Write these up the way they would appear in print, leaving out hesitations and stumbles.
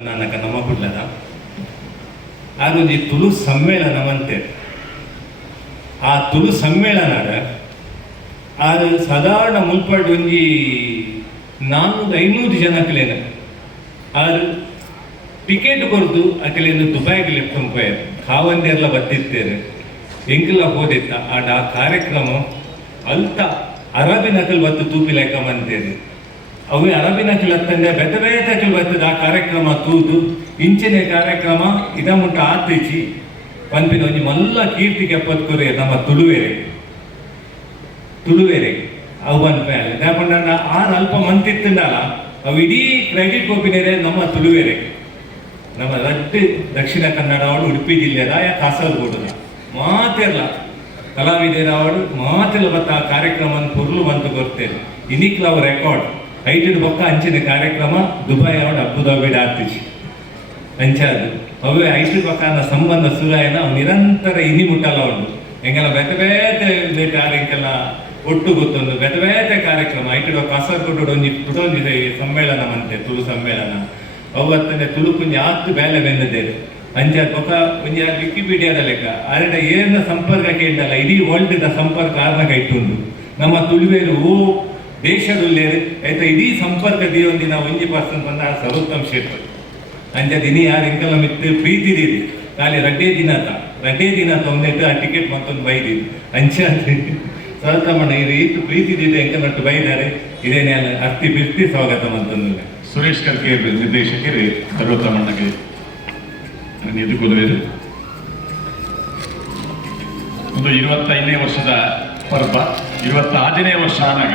ನನಕ ನಮ್ಮ ಬಿಡ್ಲದ ಆಗೊಂದು ತುಳು ಸಮ್ಮೇಳನವಂತೆ ಆ ತುಳು ಸಮ್ಮೇಳನದ ಆರು ಸಾಧಾರಣ ಮುಲ್ಪಟ್ಟು ಒಂಜಿ 400-500 ಜನಕ್ಲೇನ ಆರು ಟಿಕೆಟ್ ಕೊಡ್ದು ಅಕಲೇನು ದುಬೈಗೆ ಲೆಪ್ಕೊಂಡು ಹೋಯ್ರು ಕಾವಂದಿಯೆಲ್ಲ ಬತ್ತಿರ್ತೇನೆ ಎಂಕೆಲ್ಲ ಹೋದಿತ್ತ ಆ ಕಾರ್ಯಕ್ರಮ ಅಲ್ತ ಅರಬಿನಕಲ್ ಬತ್ತು ತೂಪಿ ಲೆಕ್ಕ ಬಂತೇನೆ ಅವು ಅರಬಿನಕಲ್ ಹತ್ತಂದೆ ಬೆತ್ತ ಬೇತಕಲ್ ಬರ್ತದ ಆ ಕಾರ್ಯಕ್ರಮ ತೂದು ಇಂಚಿನ ಕಾರ್ಯಕ್ರಮ ಇದ ಮುಟ್ಟ ಆತಿಚಿ ಪಂಪಿನ ಒಂಜಿ ಮಲ್ಲ ಕೀರ್ತಿಗೆ ಎಪ್ಪತ್ಕೊರೆ ನಮ್ಮ ತುಳುವೇರೆ ಅವು ಬಂದ್ಮೇಲೆ ಯಾಕಂಡ ಆರು ಅಲ್ಪ ಮಂತಿತ್ತಂಡಲ್ಲ ಅವು ಇಡೀ ಕ್ರೆಡಿಟ್ ಕೊಪ್ಪಿನೇರೆ ನಮ್ಮ ತುಳುವೇರೆ ನಮ್ಮ ದಕ್ಷಿಣ ಕನ್ನಡ ಅವಳು ಉಡುಪಿ ಜಿಲ್ಲೆದ ಕಾಸರಗೋಡುದ ಮಾತೆಲ್ಲ ಕಲಾವಿದರ ಅವಳು ಮಾತೆಲ್ಲ ಬತ್ತ ಆ ಕಾರ್ಯಕ್ರಮ ಪುರ್ಲು ಬಂತು ಕೊಡ್ತೇನೆ ಇನ್ನಿಕ್ಲ ಅವು ರೆಕಾರ್ಡ್ ಐಟು ಪಕ್ಕ ಅಂಚಿನ ಕಾರ್ಯಕ್ರಮ ದುಬೈ ಅವಳು ಅಬ್ಬುದಾಬಿಡ್ ಆರ್ತಿಸಿ ಅಂಚಾದು ಅವೇ ಐಟು ಪಕ್ಕ ಸಂಬಂಧ ಸುರಾಯನ ಅವು ನಿರಂತರ ಇನಿ ಮುಟ್ಟಲ್ಲ ಉಂಟು ಹೆಂಗೆಲ್ಲ ಬೇತೆ ಕಾರ್ಯಕ್ಕೆಲ್ಲ ಒಟ್ಟು ಗೊತ್ತೊಂದು ಬೇತೆ ಕಾರ್ಯಕ್ರಮ ಐಟು ಕಾಸರಗೋಡು ಒಂಜಿ ಸಮ್ಮೇಳನ ಅಂತೆ ತುಳು ಸಮ್ಮೇಳನ ಅವತ್ತನೆ ತುಳು ಕುಂಜಿ ಆತ್ತು ಬೇಲೆ ಬೆಂದದೇರು ಅಂಚಾದ ಪಕ್ಕ ಒಂಜಿ ವಿಕಿಪೀಡಿಯಾದ ಲೆಕ್ಕ ಅರಡ ಏನ ಸಂಪರ್ಕ ಕೇಳಲ್ಲ ಇಡೀ ವರ್ಲ್ಡ್ ಸಂಪರ್ಕ ಆರ್ನಕ ಇಟ್ಟುಂಡು ನಮ್ಮ ತುಳುವೇರು ದೇಶದಲ್ಲೇರು ಆಯ್ತಾ ಇಡೀ ಸಂಪರ್ಕ ದಿಯೊಂದಿನ 1% ಬಂದ ಸರ್ವೋತ್ತಮ ಕ್ಷೇತ್ರ ಅಂಚದ ಇನಿ ಯಾರು ಇಂಕಲ್ಲ ಮಿತ್ತು ಪ್ರೀತಿ ದೀದಿ ಖಾಲಿ ರಡ್ಡೇ ದಿನ ಒಂದಿಟ್ಟು ಆ ಟಿಕೆಟ್ ಮತ್ತೊಂದು ಬೈದಿದ್ದು ಅಂಚಾದ ಸರ್ವೋತ್ತಮಣ್ಣ ಇದು ಇತ್ತು ಪ್ರೀತಿ ದಿದೆ ಎಂಕನಟ್ಟು ಬೈದಾರೆ ಇದೇನೇ ಅರ್ತಿ ಬಿರ್ತಿ ಸ್ವಾಗತ ಮತ್ತೊಂದು ಸುರೇಶ್ ಕರ್ಕೇರ್ ನಿರ್ದೇಶಕರು ಸರ್ವೋತ್ತಮಣ್ಣಗೆ ಎದುಗುವುದು ಒಂದು 25ನೇ ವರ್ಷದ ಪರ್ವ 26ನೇ ವರ್ಷ ಆನಾಗ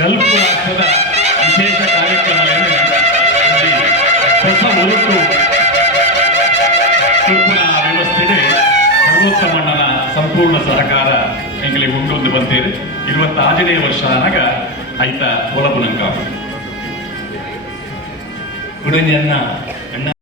ಗಲ್ಫ್ ರಾಷ್ಟ್ರದ ವಿಶೇಷ ಕಾರ್ಯಕ್ರಮಗಳಲ್ಲಿ ಹೊಸ ಉರುಟು ತುಪ್ಪುನ ವ್ಯವಸ್ಥೆಗೆ ಸರ್ವೋತ್ತಮಣ್ಣನ ಸಂಪೂರ್ಣ ಸಹಕಾರ ಎಂಗಳಿಗೆ ಉಂಟೊಂದು ಬಂತೇನೆ 26ನೇ ವರ್ಷ ಆನಾಗ ಐತ ಹೊಲಪುನಂಕ ಕುಡಂಜನ್ನ